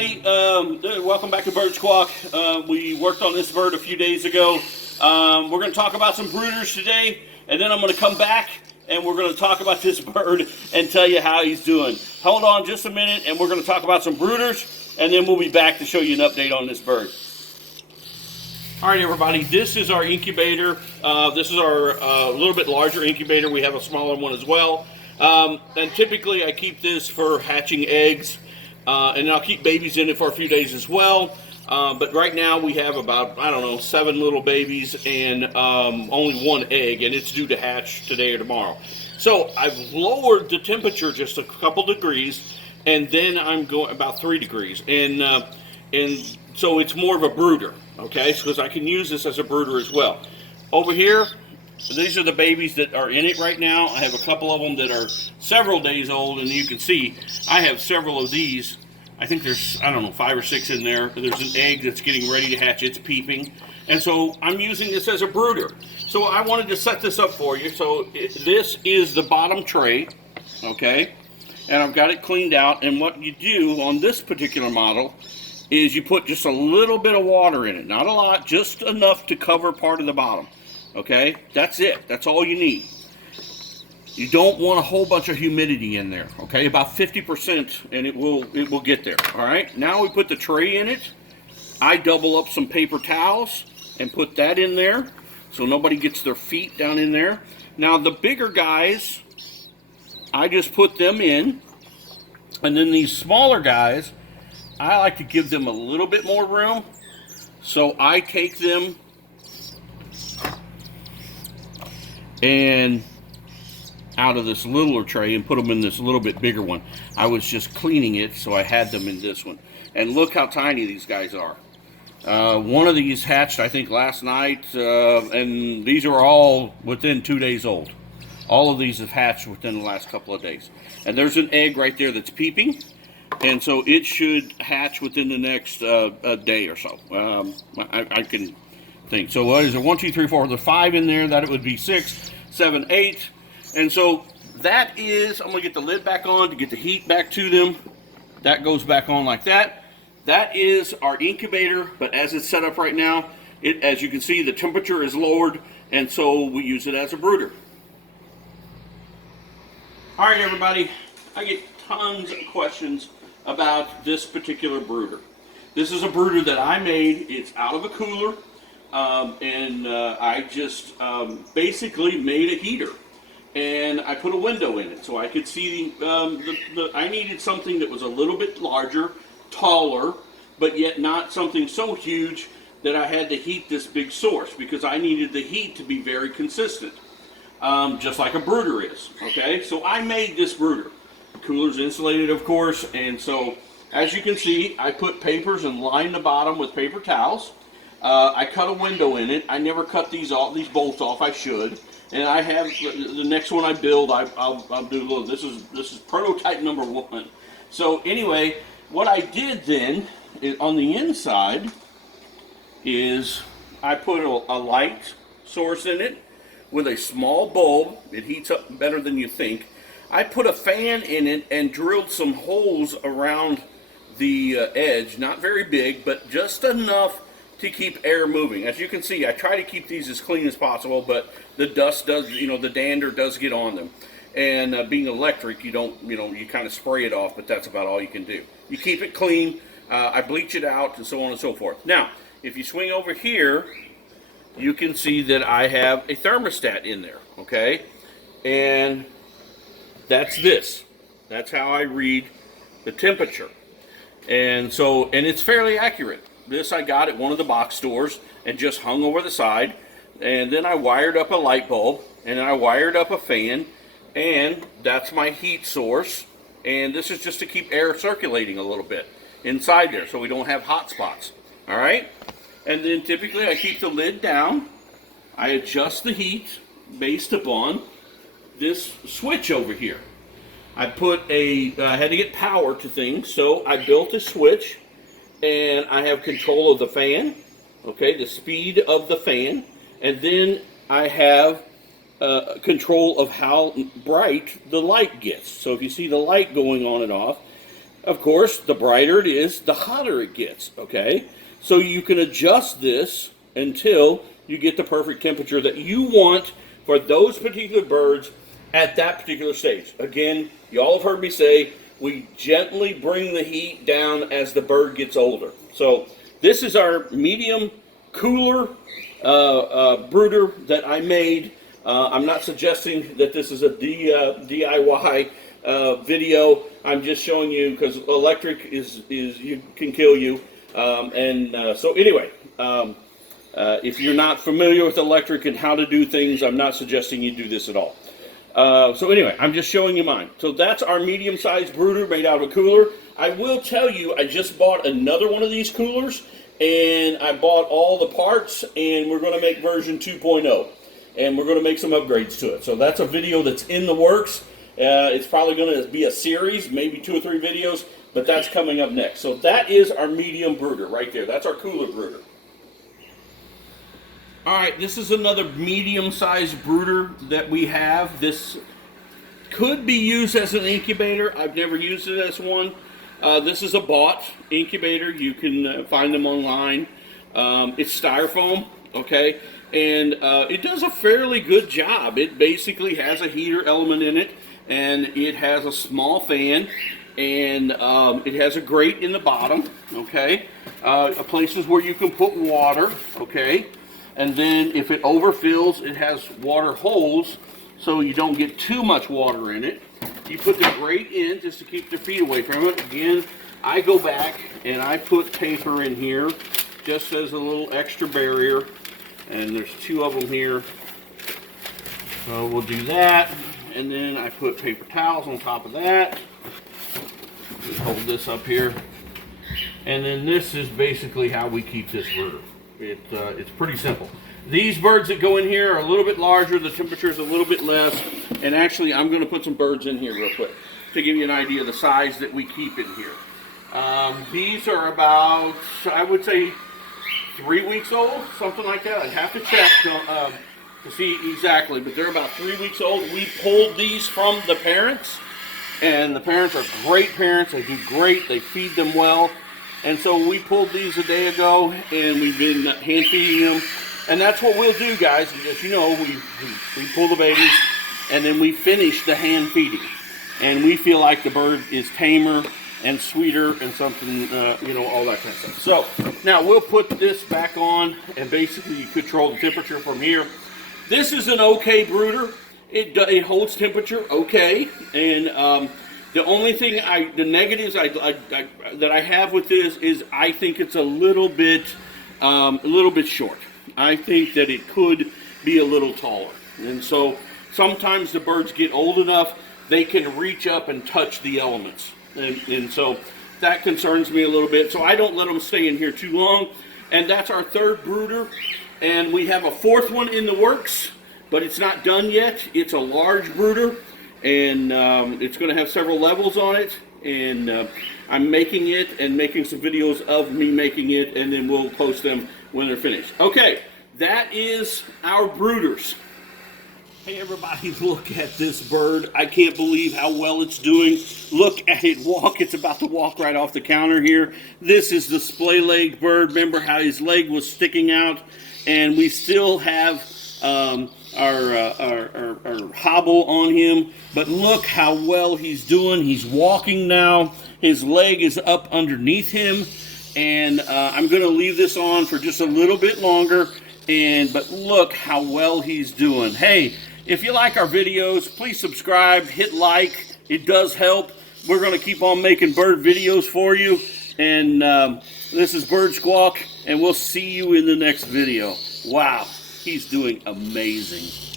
everybody. Welcome back to Bird Squawk. We worked on this bird a few days ago. We're going to talk about some brooders today, and then I'm going to come back and we're going to talk about this bird and tell you how he's doing. Hold on just a minute, and we're going to talk about some brooders, and then we'll be back to show you an update on this bird. All right, everybody, this is our incubator. This is our little bit larger incubator. We have a smaller one as well. And typically I keep this for hatching eggs, and I'll keep babies in it for a few days as well. But right now we have about, I don't know, 7 little babies and only 1 egg, and it's due to hatch today or tomorrow. So I've lowered the temperature just a couple degrees, and then I'm going about 3 degrees. And so it's more of a brooder, okay? Because I can use this as a brooder as well. Over here, these are the babies that are in it right now. I have a couple of them that are several days old, and you can see I have several of these. I think there's, I don't know, 5 or 6 in there. There's an egg that's getting ready to hatch. It's peeping. And so I'm using this as a brooder. So I wanted to set this up for you. So this is the bottom tray, okay? And I've got it cleaned out. And what you do on this particular model is you put just a little bit of water in it. Not a lot, just enough to cover part of the bottom. Okay, that's it. That's all you need. You don't want a whole bunch of humidity in there. Okay, about 50%, and it will get there. All right. Now we put the tray in it. I double up some paper towels and put that in there, so nobody gets their feet down in there. Now the bigger guys, I just put them in, and then these smaller guys, I like to give them a little bit more room, so I take them and out of this littler tray and put them in this little bit bigger one. I was just cleaning it, so I had them in this one. And look how tiny these guys are. One of these hatched, I think, last night, and these are all within 2 days old. All of these have hatched within the last couple of days. And there's an egg right there that's peeping, and so it should hatch within the next day or so. I can think. So what is it? 1, 2, 3, 4. There's 5 in there. That it would be 6, 7, 8. And so that is, I'm going to get the lid back on to get the heat back to them. That goes back on like that. That is our incubator, but as it's set up right now, as you can see, the temperature is lowered, and so we use it as a brooder. All right, everybody, I get tons of questions about this particular brooder. This is a brooder that I made. It's out of a cooler, and I just basically made a heater. And I put a window in it so I could see I needed something that was a little bit larger, taller, but yet not something so huge that I had to heat this big source, because I needed the heat to be very consistent, just like a brooder is. Okay, so I made this brooder. The cooler's insulated, of course, and so as you can see, I put papers and lined the bottom with paper towels. I cut a window in it. I never cut these bolts off. I should. And I have the next one I build. I'll do a little. This is prototype number 1. So anyway, what I did then on the inside is I put a light source in it with a small bulb. It heats up better than you think. I put a fan in it and drilled some holes around the edge. Not very big, but just enough to keep air moving. As you can see, I try to keep these as clean as possible, but the dust does, the dander does get on them. And being electric, you don't, you kind of spray it off, but that's about all you can do. You keep it clean, I bleach it out, and so on and so forth. Now, if you swing over here, you can see that I have a thermostat in there, okay? And that's this. That's how I read the temperature. And so, and it's fairly accurate. This I got at one of the box stores and just hung over the side. And then I wired up a light bulb, and I wired up a fan, and that's my heat source. And this is just to keep air circulating a little bit inside there so we don't have hot spots. All right? And then typically I keep the lid down. I adjust the heat based upon this switch over here. I had to get power to things, so I built a switch. And I have control of the fan, okay, the speed of the fan, and then I have control of how bright the light gets. So if you see the light going on and off, Of course, the brighter it is, the hotter it gets, okay? So you can adjust this until you get the perfect temperature that you want for those particular birds at that particular stage. Again, y'all have heard me say, we gently bring the heat down as the bird gets older. So this is our medium cooler brooder that I made. I'm not suggesting that this is a DIY video. I'm just showing you because electric is you can kill you. So anyway, if you're not familiar with electric and how to do things, I'm not suggesting you do this at all. So anyway, I'm just showing you mine. So that's our medium-sized brooder made out of a cooler. I will tell you, I just bought another one of these coolers, and I bought all the parts, and we're going to make version 2.0, and we're going to make some upgrades to it. So that's a video that's in the works. It's probably going to be a series, maybe 2 or 3 videos, but that's coming up next. So that is our medium brooder right there. That's our cooler brooder. All right, this is another medium-sized brooder that we have. This could be used as an incubator. I've never used it as one. This is a bought incubator. You can find them online. It's styrofoam, okay? And it does a fairly good job. It basically has a heater element in it, and it has a small fan, and it has a grate in the bottom, okay? Places where you can put water, okay? And then if it overfills, it has water holes so you don't get too much water in it. You put the grate in just to keep the feet away from it. Again, I go back and I put paper in here just as a little extra barrier. And there's 2 of them here. So we'll do that. And then I put paper towels on top of that. Just hold this up here. And then this is basically how we keep this brooder. It's pretty simple. These birds that go in here are a little bit larger, the temperature is a little bit less, and actually I'm going to put some birds in here real quick to give you an idea of the size that we keep in here. These are about, I would say, 3 weeks old, something like that. I'd have to check to see exactly, but they're about 3 weeks old. We pulled these from the parents, and the parents are great parents. They do great. They feed them well. And so we pulled these a day ago, and we've been hand feeding them. And that's what we'll do, guys. As you know, we pull the babies, and then we finish the hand feeding. And we feel like the bird is tamer and sweeter and something, all that kind of stuff. So now we'll put this back on, and basically you control the temperature from here. This is an okay brooder. It holds temperature okay, and the only thing, the negatives that I have with this is I think it's a little bit short. I think that it could be a little taller. And so sometimes the birds get old enough, they can reach up and touch the elements. And so that concerns me a little bit. So I don't let them stay in here too long. And that's our 3rd brooder. And we have a 4th one in the works, but it's not done yet. It's a large brooder. And it's going to have several levels on it, and I'm making it and making some videos of me making it, and then we'll post them when they're finished. Okay, that is our brooders. Hey everybody, look at this bird. I can't believe how well it's doing. Look at it walk. It's about to walk right off the counter here. This is the splay-legged bird. Remember how his leg was sticking out, and we still have our hobble on him, but look how well he's doing. He's walking now. His leg is up underneath him, and I'm going to leave this on for just a little bit longer, but look how well he's doing. Hey, if you like our videos, please subscribe, hit like. It does help. We're going to keep on making bird videos for you, and this is Bird Squawk, and we'll see you in the next video. Wow. He's doing amazing.